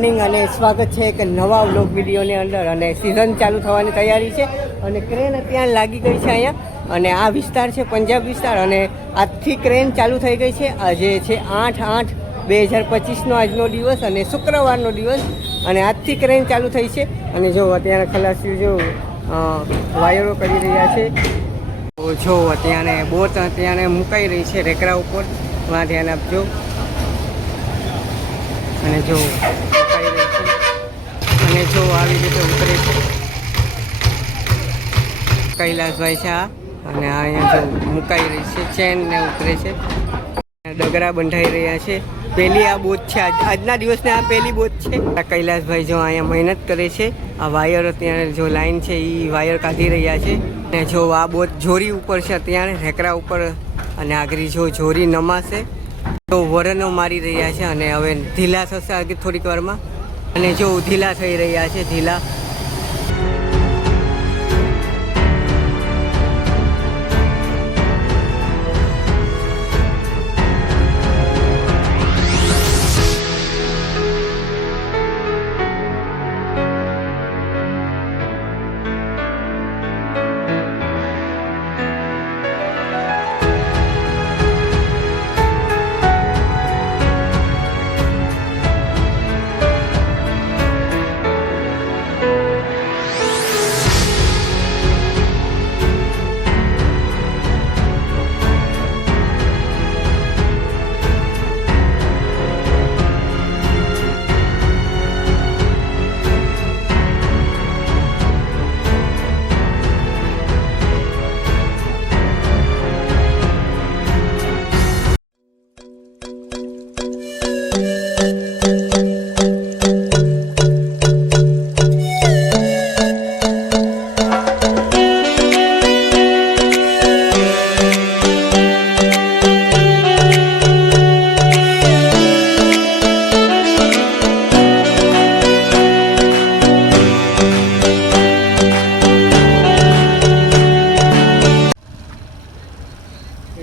Morning અને સ્વાગત છે એક નવા વ્લોગ વિડીયોની અંદર અને સિઝન ચાલુ થવાની તૈયારી છે અને ક્રેન અત્યારે લાગી ગઈ છે અહીંયા અને આ વિસ્તાર છે પંજાબ વિસ્તાર અને આજથી ક્રેન ચાલુ થઈ ગઈ છે. આજે છે 8/8/2025નો આજનો દિવસ અને શુક્રવારનો દિવસ અને આજથી ક્રેન ચાલુ થઈ છે અને જો અત્યારે ખલાસીઓ જો વાયરો કરી રહ્યા છે. જો અત્યારે બોટ અત્યારે મુકાઈ રહી છે રેકડા ઉપર, ધ્યાન આપજો. અને જો મુકાઈ રહી છે અને જો આવી રીતે ઉતરે છે કૈલાસભાઈ છે આ, અને અહીંયા જો મુકાઈ રહી છે ચેન ને ઉતરે છે, ડગરા બંધાઈ રહ્યા છે. પહેલી આ બોટ છે, આજના દિવસની આ પહેલી બોટ છે. કૈલાસભાઈ જો અહીંયા મહેનત કરે છે. આ વાયર અત્યારે જો લાઈન છે એ વાયર કાઢી રહ્યા છે અને જો આ બોટ જોરી ઉપર છે અત્યારે રેકડા ઉપર અને આગળ જો જોરી નમાશે તો વરનો મારી રહ્યા છે અને હવે ઢીલા થશે આગળ થોડીક વારમાં અને જો ઢીલા થઈ રહ્યા છે ઢીલા.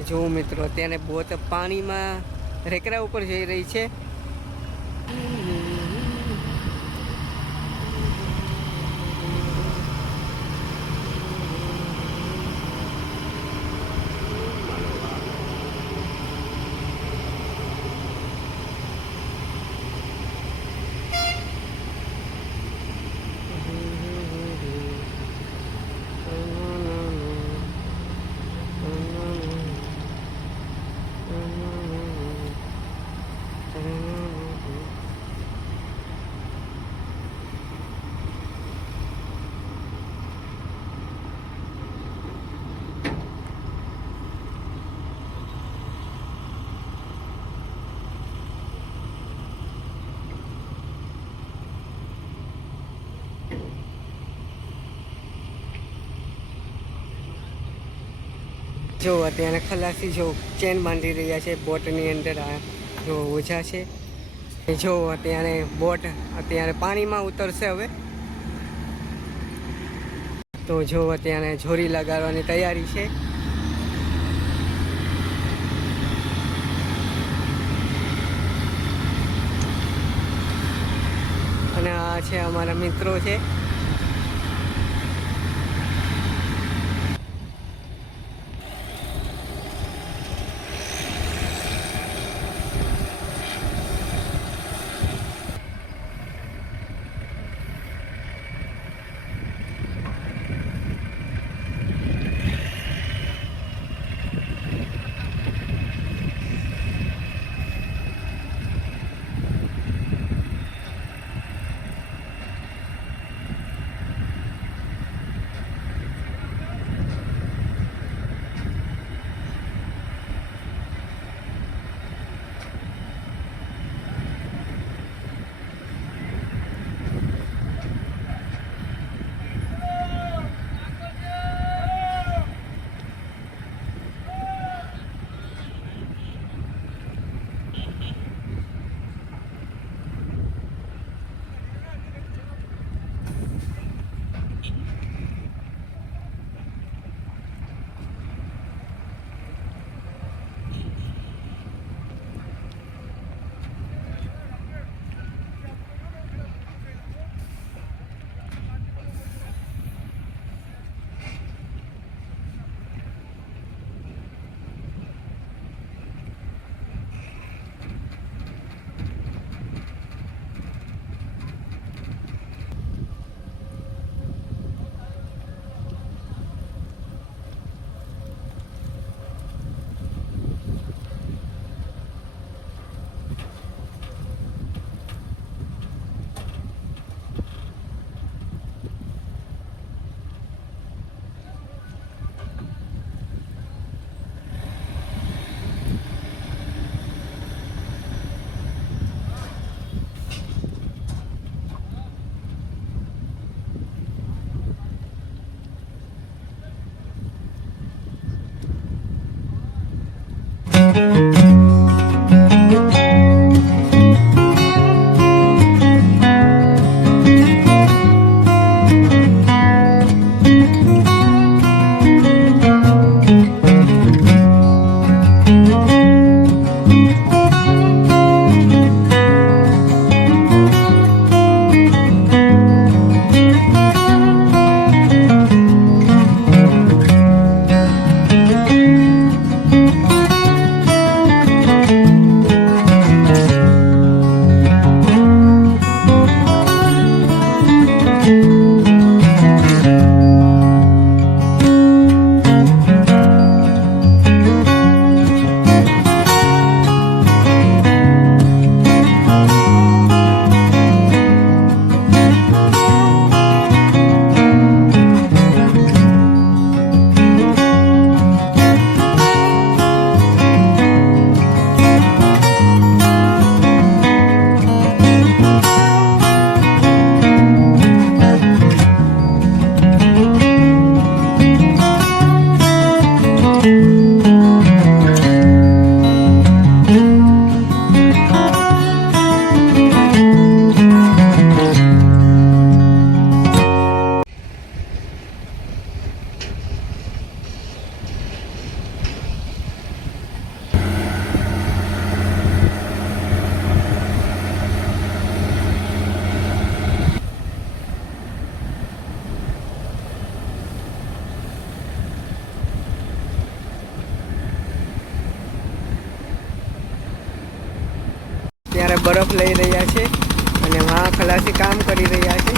જો મિત્રો અત્યારે બોટ પાણીમાં રેકડા ઉપર જઈ રહી છે. જો અત્યારે ખલાસી જો ચેન બાંધી રહ્યા છે બોટની અંદર. આ જો ઓછા છે. જો અત્યારે બોટ અત્યારે પાણીમાં ઉતરશે હવે તો જો અત્યારે જોરી લગાડવાની તૈયારી છે. અને આ છે અમારા મિત્રો છે. બરફ લઈ રહ્યા છે અને માં ખલાસી કામ કરી રહ્યા છે.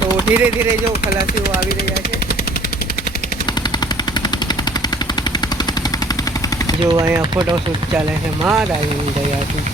તો ધીરે ધીરે જો ખલાસીઓ આવી રહ્યા છે. જો અહીંયા ફોટોશૂટ ચાલે છે મહારાજની દયાથી.